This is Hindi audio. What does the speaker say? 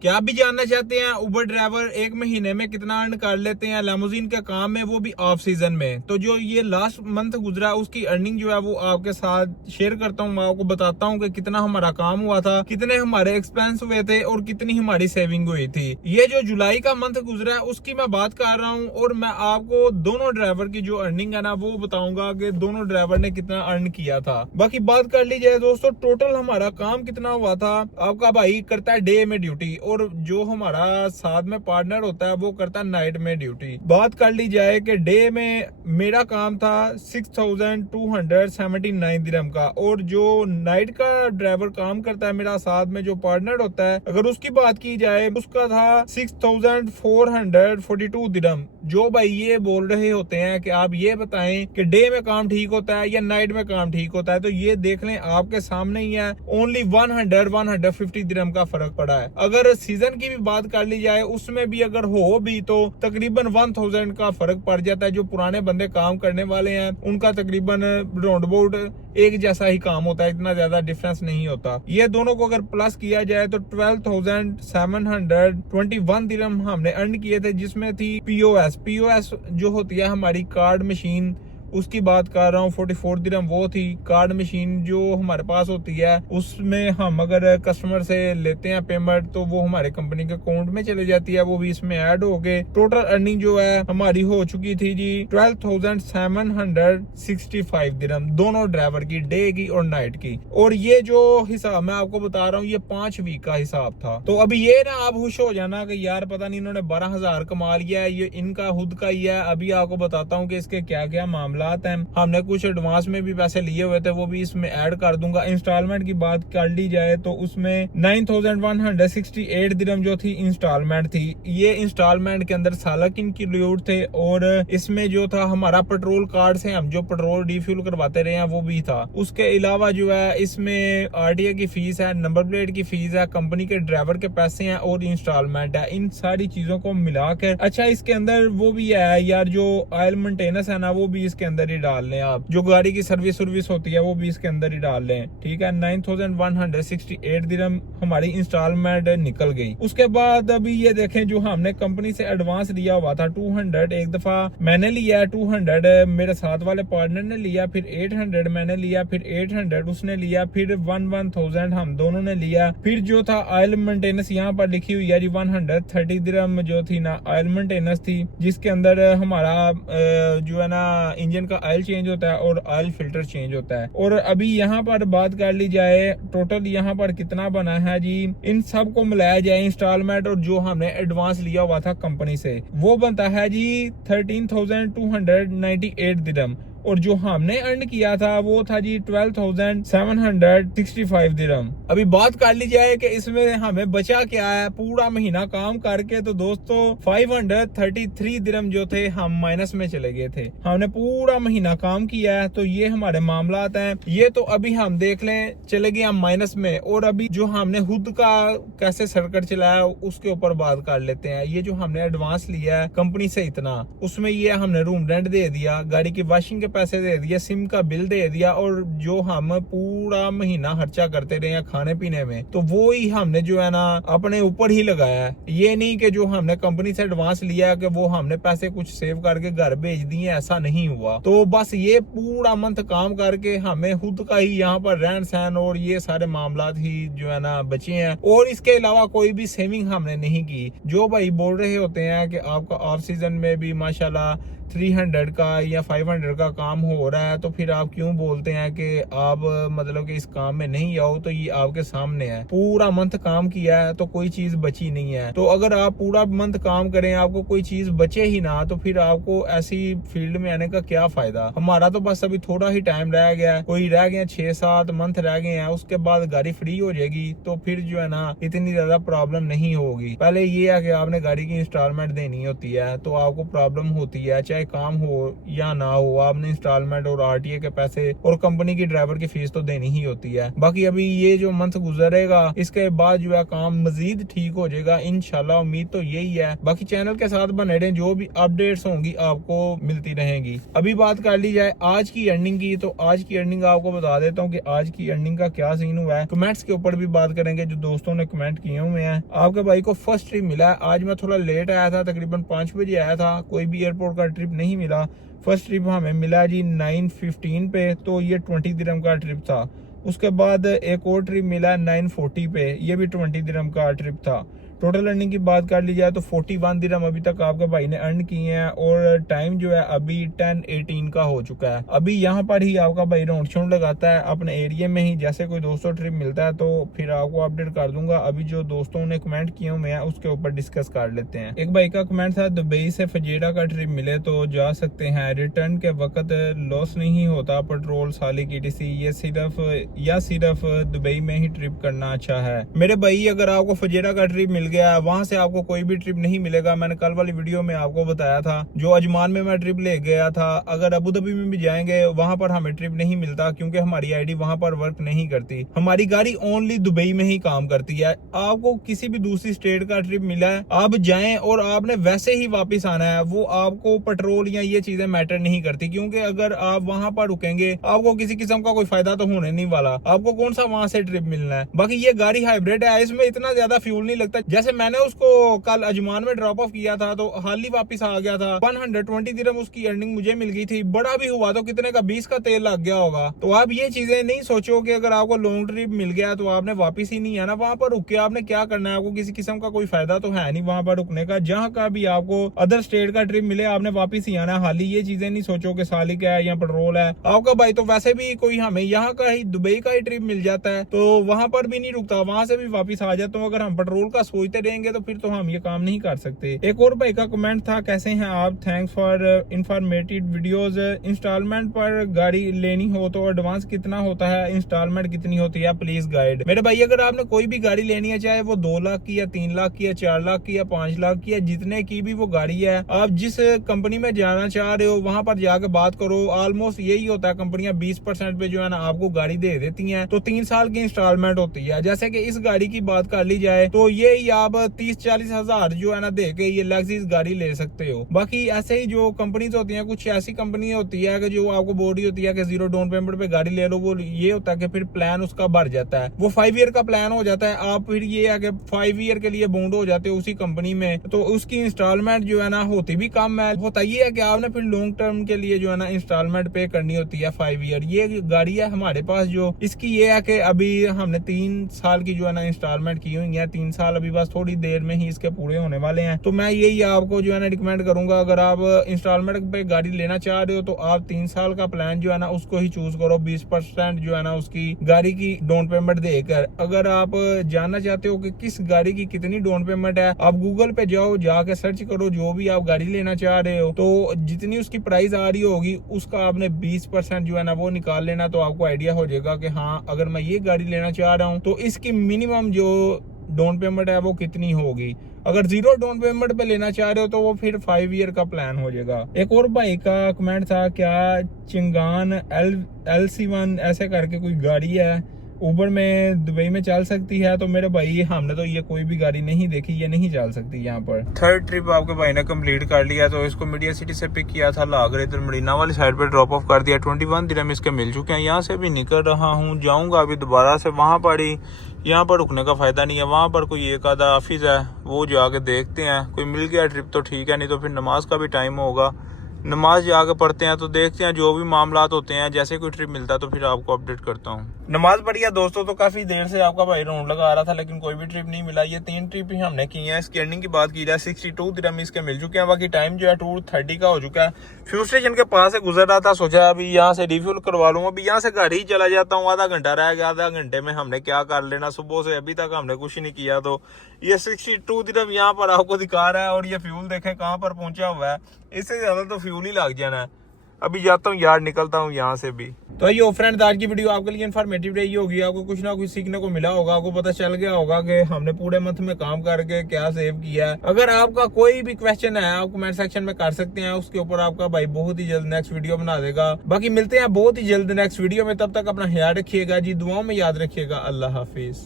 क्या आप भी जानना चाहते हैं उबर ड्राइवर एक महीने में कितना अर्न कर लेते हैं लेमोजिन के काम में, वो भी ऑफ सीजन में? तो जो ये लास्ट मंथ गुजरा उसकी अर्निंग जो है वो आपके साथ शेयर करता हूँ। मैं आपको बताता हूँ कि कितना हमारा काम हुआ था, कितने हमारे एक्सपेंस हुए थे और कितनी हमारी सेविंग हुई थी। ये जो जुलाई का मंथ गुजरा है उसकी मैं बात कर रहा हूँ और मैं आपको दोनों ड्राइवर की जो अर्निंग है ना वो बताऊंगा कि दोनों ड्राइवर ने कितना अर्न किया था। बाकी बात कर ली जाए दोस्तों, टोटल हमारा काम कितना हुआ था। आपका भाई करता है डे में ड्यूटी और जो हमारा साथ में पार्टनर होता है वो करता है नाइट में ड्यूटी। बात कर ली जाए कि डे में मेरा काम था 6279 दिरहम का, और जो नाइट का ड्राइवर काम करता है मेरा साथ में जो पार्टनर होता है, अगर उसकी बात की जाए उसका था 6442 दिरहम। जो भाई ये बोल रहे होते हैं कि आप ये बताएं कि डे में काम ठीक होता है या नाइट में काम ठीक होता है, तो ये देख लें आपके सामने ही है। ओनली 150 दिरहम का फर्क पड़ा है। अगर सीजन की भी बात कर ली जाए उसमें भी अगर हो भी तो तकरीबन 1000 का फर्क पड़ जाता है। जो पुराने बंदे काम करने वाले हैं उनका तकरीबन राउंड अबाउट एक जैसा ही काम होता है, इतना ज्यादा डिफरेंस नहीं होता। ये दोनों को अगर प्लस किया जाए तो 12,721 दिरहम हमने अर्न किए थे, जिसमें थी पीओएस जो होती है हमारी कार्ड मशीन, उसकी बात कर रहा हूँ। 44 दिरहम वो थी। कार्ड मशीन जो हमारे पास होती है उसमें हम अगर कस्टमर से लेते हैं पेमेंट तो वो हमारे कंपनी के अकाउंट में चले जाती है, वो भी इसमें ऐड हो गए। टोटल अर्निंग जो है हमारी हो चुकी थी जी 12,765 दिरहम, दोनों ड्राइवर की, डे की और नाइट की। और ये जो हिसाब मैं आपको बता रहा हूँ ये 5 वीक का हिसाब था। तो अभी ये ना आप खुश हो जाना कि यार पता नहीं इन्होंने 12,000 कमा लिया है, ये इनका खुद का ही है। अभी आपको बताता हूँ कि इसके क्या क्या मामला हैं। हमने कुछ एडवांस में भी पैसे लिए हुए थे, वो भी इसमें ऐड कर दूंगा। इंस्टॉलमेंट की बात कर ली जाए तो उसमें 9168 दिरहम जो थी इंस्टॉलमेंट थी। ये इंस्टॉलमेंट के अंदर सालक इंक्लूड थे और इसमें जो था हमारा पेट्रोल कार्ड से हम जो पेट्रोल रिफ्यूल करवाते रहे हैं वो भी था। उसके अलावा जो है इसमें आरटीए की फीस है, नंबर प्लेट की फीस है, कंपनी के ड्राइवर के पैसे हैं और इंस्टॉलमेंट है। इन सारी चीजों को मिलाकर अच्छा इसके अंदर वो भी है यार, जो ऑयल मेंटेनेंस है ना वो भी इसके अंदर ही डाल लें। आप जो गाड़ी की सर्विस होती है वो भी इसके अंदर ही डाल लें, ठीक है। 9168 दिरहम हमारी इंस्टॉलमेंट निकल गई। उसके बाद अभी ये देखें जो हमने कंपनी से एडवांस लिया हुआ था 200, एक दफा मैंने लिया 200, मेरे साथ वाले पार्टनर ने लिया, फिर 800 मैंने लिया, फिर 800 उसने लिया, फिर 1000 हम दोनों ने लिया। फिर जो था ऑयल मेंटेनेंस यहाँ पर लिखी हुई है जी 130 दिरहम जो थी ना ऑयल मेंटेनेंस थी, जिसके अंदर हमारा जो है ना इंजन का ऑयल चेंज होता है और ऑयल फिल्टर चेंज होता है। और अभी यहाँ पर बात कर ली जाए टोटल यहाँ पर कितना बना है जी, इन सब को मिलाया जाए इंस्टॉलमेंट और जो हमने एडवांस लिया हुआ था कंपनी से, वो बनता है जी 13,298 दिरहम। और जो हमने अर्न किया था वो था जी 12,765 दिरहम। अभी बात कर ली जाए कि इसमें हमें बचा क्या है पूरा महीना काम करके, तो दोस्तों 533 दिरहम जो थे हम माइनस में चले गए थे। हमने पूरा महीना काम किया है तो ये हमारे मामला हैं। ये तो अभी हम देख लें चले गए हम माइनस में। और अभी जो हमने खुद का कैसे सर्किट चलाया उसके ऊपर बात कर लेते हैं। ये जो हमने एडवांस लिया है कंपनी से इतना, उसमें ये हमने रूम रेंट दे दिया, गाड़ी की वॉशिंग पैसे दे दिया, सिम का बिल दे दिया, और जो हम पूरा महीना खर्चा करते रहे हैं खाने पीने में तो वो ही हमने जो है ना अपने ऊपर ही लगाया है। ये नहीं कि जो हमने कंपनी से एडवांस लिया कि वो हमने पैसे कुछ सेव करके घर भेज दिए, ऐसा नहीं हुआ। तो बस ये पूरा मंथ काम करके हमें खुद का ही यहाँ पर रहन सहन और ये सारे मामला ही जो है ना बचे हैं, और इसके अलावा कोई भी सेविंग हमने नहीं की। जो भाई बोल रहे होते हैं कि आपका ऑफ सीजन में भी माशाल्लाह 300 का या 500 का काम हो रहा है, तो फिर आप क्यों बोलते हैं कि आप मतलब कि इस काम में नहीं आओ? तो ये आपके सामने है, पूरा मंथ काम किया है तो कोई चीज बची नहीं है। तो अगर आप पूरा मंथ काम करें आपको कोई चीज बचे ही ना, तो फिर आपको ऐसी फील्ड में आने का क्या फायदा? हमारा तो बस अभी थोड़ा ही टाइम रह गया है, कोई रह गया 6-7 मंथ रह गए हैं, उसके बाद गाड़ी फ्री हो जाएगी तो फिर जो है ना इतनी ज्यादा प्रॉब्लम नहीं होगी। पहले ये है कि आपने गाड़ी की इंस्टॉलमेंट देनी होती है तो आपको प्रॉब्लम होती है, चाहे काम हो या ना हो, आपने इंस्टॉलमेंट और RTA के पैसे और कंपनी की ड्राइवर की फीस तो देनी ही होती है। बाकी अभी ये जो मंथ गुजरेगा इसके बाद जो है काम मजीद ठीक हो जाएगा इंशाल्लाह, उम्मीद तो यही है। बाकी चैनल के साथ बने रहें, जो भी अपडेट्स होंगी आपको मिलती रहेंगी। अभी बात कर ली जाए आज की अर्निंग की, तो आज की अर्निंग आपको बता देता हूँ कि आज की अर्निंग का क्या सीन हुआ है। कमेंट्स के ऊपर भी बात करेंगे जो दोस्तों ने कमेंट किए हुए हैं। आपके भाई को फर्स्ट ट्रिप मिला है। आज मैं थोड़ा लेट आया था, तकरीबन 5 बजे आया था, कोई भी एयरपोर्ट का ट्रिप नहीं मिला। फर्स्ट ट्रिप हमें मिला जी 9:15 पे, तो ये 20 दिरहम का ट्रिप था। उसके बाद एक और ट्रिप मिला 9:40 पे, ये भी 20 दिरहम का ट्रिप था। टोटल अर्निंग की बात कर ली जाए तो 41 दिरहम अभी तक आपके भाई ने अर्न किए हैं और टाइम जो है अभी 10:18 का हो चुका है। अभी यहाँ पर ही आपका भाई राउंड शाउंड लगाता है अपने एरिया में ही। जैसे कोई दोस्तों ट्रिप मिलता है तो फिर आपको अपडेट कर दूंगा। अभी जो दोस्तों ने कमेंट किए हुए हैं उसके ऊपर डिस्कस कर लेते हैं। एक भाई का कमेंट था दुबई से फजेरा का ट्रिप मिले तो जा सकते हैं, रिटर्न के वक्त लॉस नहीं होता, पेट्रोल साली की TC, ये सिर्फ दुबई में ही ट्रिप करना अच्छा है। मेरे भाई अगर आपको फजेरा का ट्रिप मिल गया, वहां से आपको कोई भी ट्रिप नहीं मिलेगा। मैंने कल वाली वीडियो में आपको बताया था, जो अजमान में मैं ट्रिप ले गया था, अगर अबू धाबी में भी जाएंगे वहां पर हमें ट्रिप नहीं मिलता क्योंकि हमारी ID वहां पर वर्क नहीं करती। हमारी गाड़ी ओनली दुबई में ही काम करती है। आपको किसी भी दूसरी स्टेट का ट्रिप मिला है, आप जाएं और आपने वैसे ही वापस आना है, वो आपको पेट्रोल या ये चीजें मैटर नहीं करती, क्योंकि अगर आप वहां पर रुकेंगे आपको किसी किस्म का कोई फायदा तो होने नहीं वाला। आपको कौन सा वहां से ट्रिप मिलना है। बाकी ये गाड़ी हाइब्रिड है, इसमें इतना ज्यादा फ्यूल नहीं लगता। जैसे मैंने उसको कल अजमान में ड्रॉप ऑफ किया था तो हाल ही वापस आ गया था। 120 दिरहम उसकी अर्निंग मुझे मिल गई थी। बड़ा भी हुआ तो कितने का 20 का तेल लग गया होगा। तो आप ये चीजें नहीं सोचो कि अगर आपको लॉन्ग ट्रिप मिल गया तो आपने वापस ही नहीं आना। वहां पर रुक के आपने क्या करना है, आपको किसी किस्म का कोई फायदा तो है नहीं वहां पर रुकने का। जहां का भी आपको अदर स्टेट का ट्रिप मिले आपने वापस ही आना। हाल ही ये चीजें नहीं सोचो कि साली क्या है या पेट्रोल है। आपका भाई तो वैसे भी कोई हमें यहाँ का ही दुबई का ही ट्रिप मिल जाता है तो वहां पर भी नहीं रुकता, वहां से भी वापस आ जाता हूँ। अगर हम पेट्रोल का सोचते रहेंगे तो फिर तो हम ये काम नहीं कर सकते। एक और भाई का कमेंट था, कैसे हैं आप, thanks for informative videos. Installment पर गाड़ी लेनी हो तो एडवांस कितना होता है, इंस्टॉलमेंट कितनी होती है, प्लीज गाइड। मेरे भाई अगर आपने कोई भी गाड़ी लेनी है, चाहे वो 2 लाख की या 3 लाख की या 4 लाख की या 5 लाख की या जितने की भी वो गाड़ी है, आप जिस कंपनी में जाना चाह रहे हो वहां पर जाके बात करो। ऑलमोस्ट यही होता है, कंपनियां 20% पे जो है ना आपको गाड़ी दे देती हैं, तो 3 साल की इंस्टॉलमेंट होती है। जैसे कि इस गाड़ी की बात कर ली जाए तो ये ही आप 30-40 हजार जो है ना दे के ये लेक्सिस गाड़ी ले सकते हो। बाकी ऐसे ही जो कंपनीज होती हैं, कुछ ऐसी कंपनी होती है कि जो आपको बॉडी होती है कि 0 डाउन पेमेंट पे गाड़ी ले लो, वो ये होता है कि फिर प्लान उसका बढ़ जाता है, वो 5 ईयर का प्लान हो जाता है। आप फिर ये है कि 5 ईयर के लिए बॉन्ड हो जाते हो उसी कंपनी में, तो उसकी इंस्टॉलमेंट जो है ना होती भी कम है। होता ये है कि आपने फिर लॉन्ग टर्म के लिए जो है ना इंस्टॉलमेंट पे करनी होती है 5 ईयर। ये गाड़ी है हमारे पास जो, इसकी ये है कि अभी हमने 3 साल की जो है ना इंस्टॉलमेंट की हुई है। 3 साल अभी बस थोड़ी देर में ही इसके पूरे होने वाले हैं। तो मैं यही आपको जो है ना रिकमेंड करूंगा, अगर आप इंस्टॉलमेंट पे गाड़ी लेना चाह रहे हो तो आप 3 साल का प्लान जो है ना उसको ही चूज करो। 20% जो है ना उसकी गाड़ी की डाउन पेमेंट देकर। अगर आप जानना चाहते हो कि किस गाड़ी की कितनी डाउन पेमेंट है, आप गूगल पे जाओ, जाके सर्च करो जो भी आप गाड़ी लेना चाह रहे हो, तो जितनी उसकी प्राइस आ रही होगी उसका आपने 20% जो है ना वो निकाल लेना। तो आपको आइडिया हो जाएगा कि हाँ अगर मैं ये गाड़ी लेना चाह रहा हूँ तो इसकी मिनिमम जो डाउन पेमेंट है वो कितनी होगी। अगर 0 डाउन पेमेंट पे लेना चाह रहे हो तो वो फिर 5 ईयर का प्लान हो जाएगा। एक और भाई का कमेंट था, क्या चिंगान LC1 ऐसे करके कोई गाड़ी है उबर में दुबई में चल सकती है। तो मेरे भाई हमने तो ये कोई भी गाड़ी नहीं देखी, ये नहीं चल सकती यहाँ पर। थर्ड ट्रिप आपके भाई ने कंप्लीट कर लिया, तो इसको मीडिया सिटी से पिक किया था, लागर इधर मदीना वाली साइड पे ड्रॉप ऑफ कर दिया। 21 दिरहम इसके मिल चुके हैं। यहाँ से भी निकल रहा हूँ, जाऊंगा अभी दोबारा से वहाँ पर ही। यहाँ पर रुकने का फायदा नहीं है, वहाँ पर कोई एक आधा ऑफिस है वो जाके देखते हैं, कोई मिल गया ट्रिप तो ठीक है, नहीं तो फिर नमाज का भी टाइम होगा, नमाज जाकर पढ़ते हैं। तो देखते हैं जो भी मामला होते हैं, जैसे कोई ट्रिप मिलता है तो फिर आपको अपडेट करता हूँ। नमाज पढ़ी है दोस्तों, तो काफी देर से आपका भाई राउंड लगा रहा था लेकिन कोई भी ट्रिप नहीं मिला। ये 3 ट्रिप ही हमने की है। इसकी अर्निंग की बात की जाए 62 दिरहम इसके मिल चुके हैं। बाकी टाइम जो है 2:30 का हो चुका है। फ्यूल स्टेशन के पास से गुजर रहा था, सोचा अभी यहाँ से रिफ्यूल करवा लूंगा। अभी यहाँ से घर ही चला जाता हूँ, आधा घंटा रह गया। आधा घंटे में हमने क्या कर लेना, सुबह से अभी तक हमने कुछ नहीं किया। तो ये 62 दिरहम यहाँ पर आपको दिखा रहा है और ये फ्यूल देखें कहाँ पर पहुंचा हुआ है। इससे ज्यादा तो फ्यूल ही लग जाना है। अभी जाता हूँ यार, निकलता हूँ यहाँ से भी। तो आइए फ्रेंड, आज की वीडियो आपके लिए इन्फॉर्मेटिव रही होगी, आपको कुछ ना कुछ सीखने को मिला होगा, आपको पता चल गया होगा कि हमने पूरे मंथ में काम करके क्या सेव किया है। अगर आपका कोई भी क्वेश्चन है आप कमेंट सेक्शन में कर सकते हैं, उसके ऊपर आपका भाई बहुत ही जल्द नेक्स्ट वीडियो बना देगा। बाकी मिलते हैं बहुत ही जल्द नेक्स्ट वीडियो में, तब तक अपना ख्याल रखिएगा जी, दुआओं में याद रखिएगा। अल्लाह हाफिज।